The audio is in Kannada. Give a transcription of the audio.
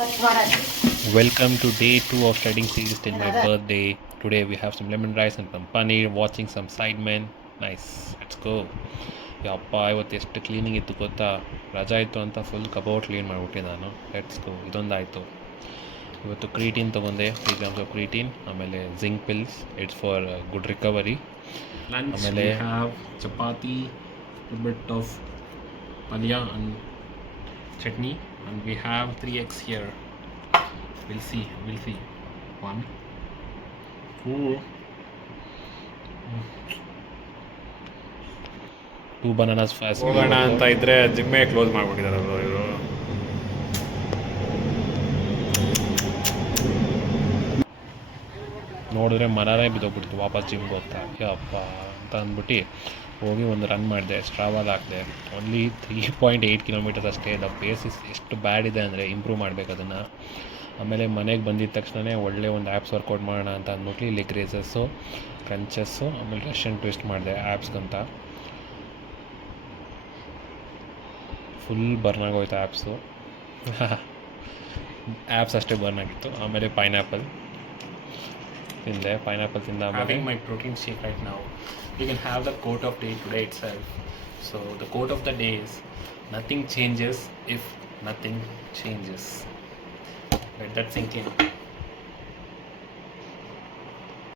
Welcome to day 2 of studying series till my birthday. Today we have some lemon rice and some paneer, watching some sidemen. Nice, let's go. ಯಪ್ಪ ಇವತ್ತು ಎಷ್ಟು ಕ್ಲೀನಿಂಗ್ ಇತ್ತು ಗೊತ್ತಾ. ರಜಾ ಇತ್ತು ಅಂತ ಫುಲ್ ಕಬೋರ್ಡ್ ಕ್ಲೀನ್ ಮಾಡಿಬಿಟ್ಟೆ ನಾನು. Let's go. ಇದೊಂದಾಯಿತು. ಇವತ್ತು ಕ್ರೀಟೀನ್ ತೊಗೊಂಡೆ, 3 grams ಆಫ್ ಕ್ರೀಟೀನ್. ಆಮೇಲೆ zinc pills, it's for good recovery. ಆಮೇಲೆ have chapati, bit of palya and chutney, and we have 3 eggs here. We'll see. 1 2 bananas fast. ಹೋಗೋಣ ಅಂತ ಇದ್ರೆ ಜಿಮ್ಮೆ ಕ್ಲೋಸ್ ಮಾಡಿಬಿಟ್ಟಿದ್ದಾರೆ ಇವರು. ನೋಡಿದ್ರೆ ಮರನೇ ಬಿದ್ದೋಗ್ಬಿಡ್ತು ವಾಪಸ್ ಜಿಮ್ಗೆ ಹೋಗ್ತಾ ಯಪ್ಪ ಅಂತ ಅಂದ್ಬಿಟ್ಟು ಹೋಗಿ ಒಂದು ರನ್ ಮಾಡಿದೆ. ಸ್ಟ್ರಾವಾಲ್ ಹಾಕಿದೆ. ಓನ್ಲಿ 3.8 ಕಿಲೋಮೀಟರ್ ಅಷ್ಟೇ. ದ ಪೇಸ್ ಎಷ್ಟು ಬ್ಯಾಡ್ ಇದೆ ಅಂದರೆ ಇಂಪ್ರೂವ್ ಮಾಡಬೇಕು ಅದನ್ನು. ಆಮೇಲೆ ಮನೆಗೆ ಬಂದಿದ್ದ ತಕ್ಷಣವೇ ಒಳ್ಳೆ ಒಂದು ಆ್ಯಪ್ಸ್ ವರ್ಕೌಟ್ ಮಾಡೋಣ ಅಂತ ಅಂದ್ಬಿಟ್ಟು ಲೆಗ್ ರೇಸಸ್ಸು, ಕ್ರಂಚಸ್ಸು, ಆಮೇಲೆ ರಷ್ಯನ್ ಟ್ವಿಸ್ಟ್ ಮಾಡಿದೆ ಆ್ಯಪ್ಸ್ಗಂತ. ಫುಲ್ ಬರ್ನ್ ಆಗೋಯ್ತು ಆ್ಯಪ್ಸು. ಆ್ಯಪ್ಸ್ ಅಷ್ಟೇ ಬರ್ನ್ ಆಗಿತ್ತು. ಆಮೇಲೆ ಪೈನಾಪಲ್ ತಿಂದೆ. ಪೈನಾಪಲ್ ತಿಂದ ಆಮೇಲೆ ಮೈ ಪ್ರೋಟೀನ್ ಶೇಕ್ ರೈಟ್ ನಾವು. You can have the quote of day today itself. So the quote of the day is, nothing changes if nothing changes. Let that sink in.